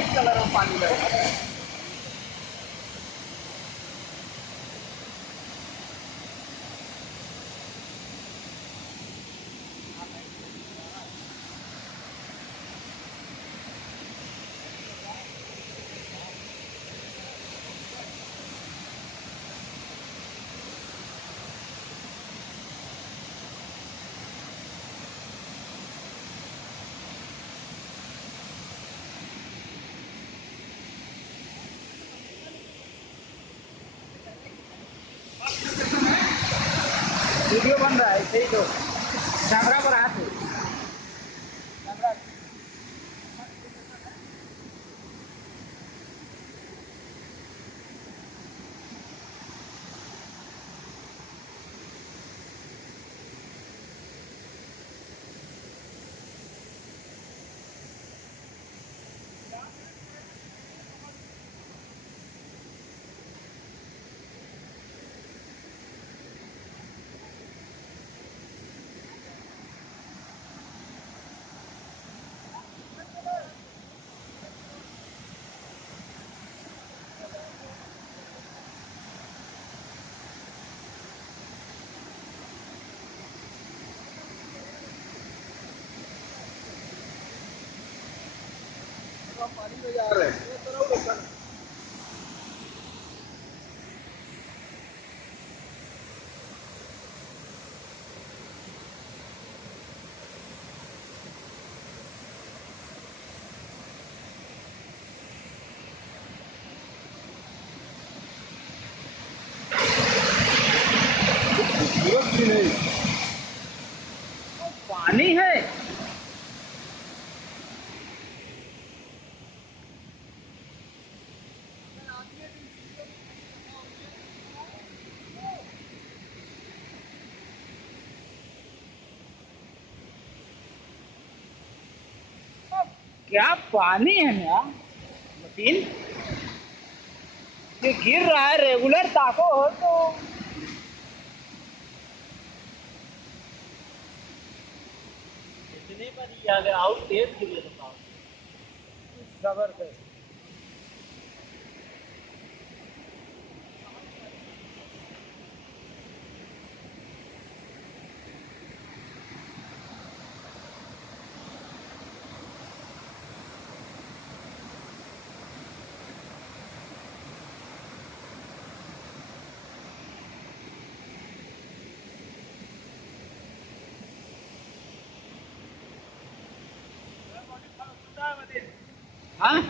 एक कलर में पानी बैठा। वीडियो बन रहा है, सही तो कैमरा पर हाथ है। कैमरा पानी में जा रहे हैं। पानी है। क्या पानी है ना मशीन, ये गिर रहा है रेगुलर ताको हो तो इतने पर ही अगर आउट तेज गिरे तो जबरदस्त। हाँ